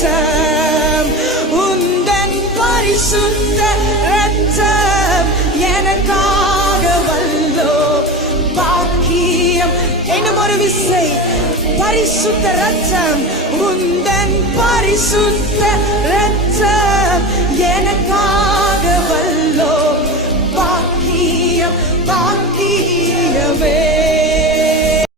ரத்தம், உந்தன் பரிசுத்த ரத்தம் எனக்காக வல்லோ பாக்கியம். இன்னும் ஒரு விசை, பரிசுத்த ரத்தம், உந்தன்